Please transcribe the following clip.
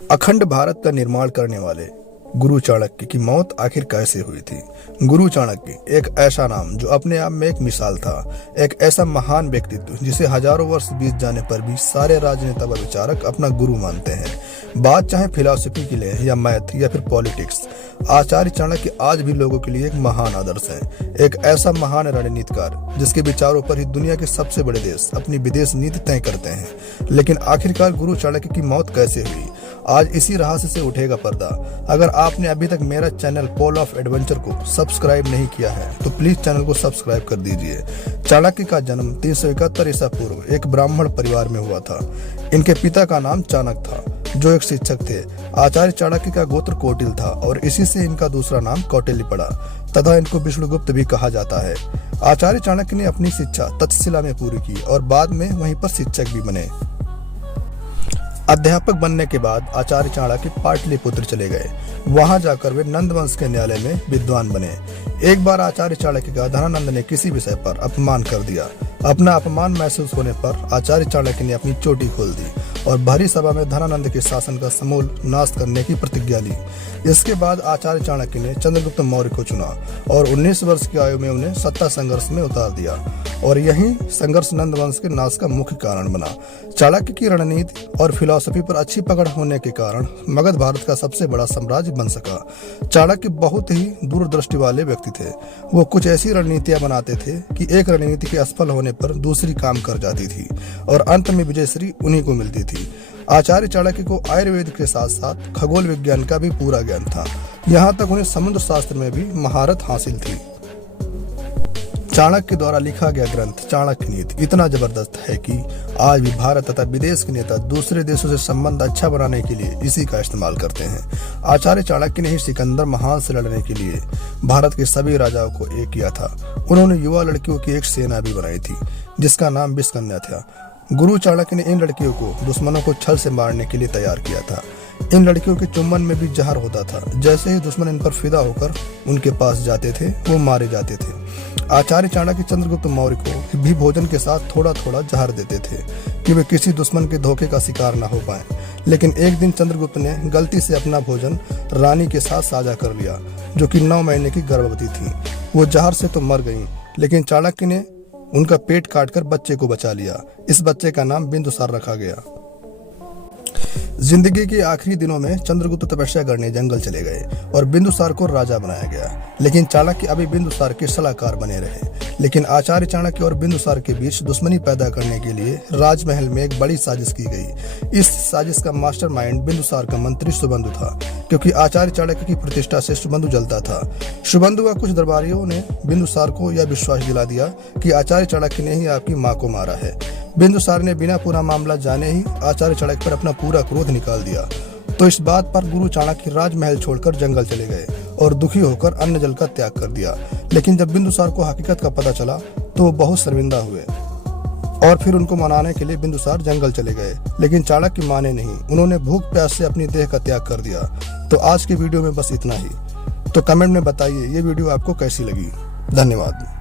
अखंड भारत का निर्माण करने वाले गुरु चाणक्य की मौत आखिर कैसे हुई थी। गुरु चाणक्य एक ऐसा नाम जो अपने आप में एक मिसाल था, एक ऐसा महान व्यक्तित्व जिसे हजारों वर्ष बीत जाने पर भी सारे राजनेता व विचारक अपना गुरु मानते हैं। बात चाहे फिलॉसफी की ले या मैथ या फिर पॉलिटिक्स, आचार्य चाणक्य आज भी लोगों के लिए एक महान आदर्श है। एक ऐसा महान रणनीतिकार जिसके विचारों पर ही दुनिया के सबसे बड़े देश अपनी विदेश नीति तय करते हैं। लेकिन आखिरकार गुरु चाणक्य की मौत कैसे हुई, आज इसी रहस्य से उठेगा पर्दा। अगर आपने अभी तक मेरा चैनल पोल ऑफ एडवेंचर को सब्सक्राइब नहीं किया है तो प्लीज चैनल को सब्सक्राइब कर दीजिए। चाणक्य का जन्म 371 ईसा पूर्व एक ब्राह्मण परिवार में हुआ था। इनके पिता का नाम चाणक्य था जो एक शिक्षक थे। आचार्य चाणक्य का गोत्र कौटिल था और इसी से इनका दूसरा नाम कौटिल्य पड़ा तथा इनको विष्णुगुप्त भी कहा जाता है। आचार्य चाणक्य ने अपनी शिक्षा तक्षशिला में पूरी की और बाद में वहीं पर शिक्षक भी बने। अध्यापक बनने के बाद आचार्य चाणक्य पाटलिपुत्र चले गए। वहां जाकर वे नंद वंश के न्यायालय में विद्वान बने। एक बार आचार्य चाणक्य का धनानंद ने किसी विषय पर अपमान कर दिया। अपना अपमान महसूस होने पर आचार्य चाणक्य ने अपनी चोटी खोल दी और भरी सभा में धनानंद के शासन का समूल नाश करने की प्रतिज्ञा ली। इसके बाद आचार्य चाणक्य ने चंद्रगुप्त मौर्य को चुना और 19 वर्ष की आयु में उन्हें सत्ता संघर्ष में उतार दिया और यही संघर्ष नंद वंश के नाश का मुख्य कारण बना। चाणक्य की रणनीति और फिलॉसफी पर अच्छी पकड़ होने के कारण मगध भारत का सबसे बड़ा साम्राज्य बन सका। चाणक्य बहुत ही दूरदृष्टि वाले व्यक्ति थे। वो कुछ ऐसी रणनीतियां बनाते थे कि एक रणनीति के असफल होने पर दूसरी काम कर जाती थी और अंत में विजयश्री उन्हीं को मिलती थी। आचार्य चाणक्य को आयुर्वेद के साथ साथ खगोल विज्ञान का भी पूरा ज्ञान था। यहाँ तक उन्हें समुद्र शास्त्र में भी महारत हासिल थी। चाणक्य द्वारा लिखा गया ग्रंथ चाणक्य नीति इतना जबरदस्त है कि आज भी भारत तथा विदेश के नेता दूसरे देशों से संबंध अच्छा बनाने के लिए इसी का इस्तेमाल करते हैं। आचार्य चाणक्य ने ही सिकंदर महान से लड़ने के लिए भारत के सभी राजाओं को एक किया था। उन्होंने युवा लड़कियों की एक सेना भी बनाई थी जिसका नाम विषकन्या था। गुरु चाणक्य ने इन लड़कियों को दुश्मनों को छल से मारने के लिए तैयार किया था। इन लड़कियों के चुंबन में भी जहर होता था। जैसे ही दुश्मन इन पर फिदा होकर उनके पास जाते थे वो मारे जाते थे। आचार्य चाणक्य चंद्रगुप्त मौर्य को भी भोजन के साथ थोड़ा थोड़ा जहर देते थे कि वे किसी दुश्मन के धोखे का शिकार न हो पाए। लेकिन एक दिन चंद्रगुप्त ने गलती से अपना भोजन रानी के साथ साझा कर लिया जो कि 9 महीने की गर्भवती थी। वो जहर से तो मर गई लेकिन चाणक्य ने उनका पेट काटकर बच्चे को बचा लिया। इस बच्चे का नाम बिंदुसार रखा गया। जिंदगी के आखिरी दिनों में चंद्रगुप्त तपस्या करने जंगल चले गए और बिंदुसार को राजा बनाया गया। लेकिन चाणक्य अभी बिंदुसार के सलाहकार बने रहे। लेकिन आचार्य चाणक्य और बिंदुसार के बीच दुश्मनी पैदा करने के लिए राजमहल में एक बड़ी साजिश की गई। इस साजिश का मास्टरमाइंड बिंदुसार का मंत्री सुबंधु था क्योंकि आचार्य चाणक्य की प्रतिष्ठा से सुबंधु जलता था। सुबंधु व कुछ दरबारियों ने बिंदुसार को यह विश्वास दिला दिया कि आचार्य चाणक्य ने ही आपकी मां को मारा है। बिंदुसार ने बिना पूरा मामला जाने ही आचार्य चाणक्य पर अपना पूरा क्रोध निकाल दिया। तो इस बात पर गुरु चाणक्य राजमहल छोड़कर जंगल चले गए और दुखी होकर अन्न जल का त्याग कर दिया। लेकिन जब बिंदुसार को हकीकत का पता चला तो वो बहुत शर्मिंदा हुए और फिर उनको मनाने के लिए बिंदुसार जंगल चले गए। लेकिन चाणक्य माने नहीं, उन्होंने भूख प्यास से अपनी देह का त्याग कर दिया। तो आज की वीडियो में बस इतना ही। तो कमेंट में बताइए ये वीडियो आपको कैसी लगी। धन्यवाद।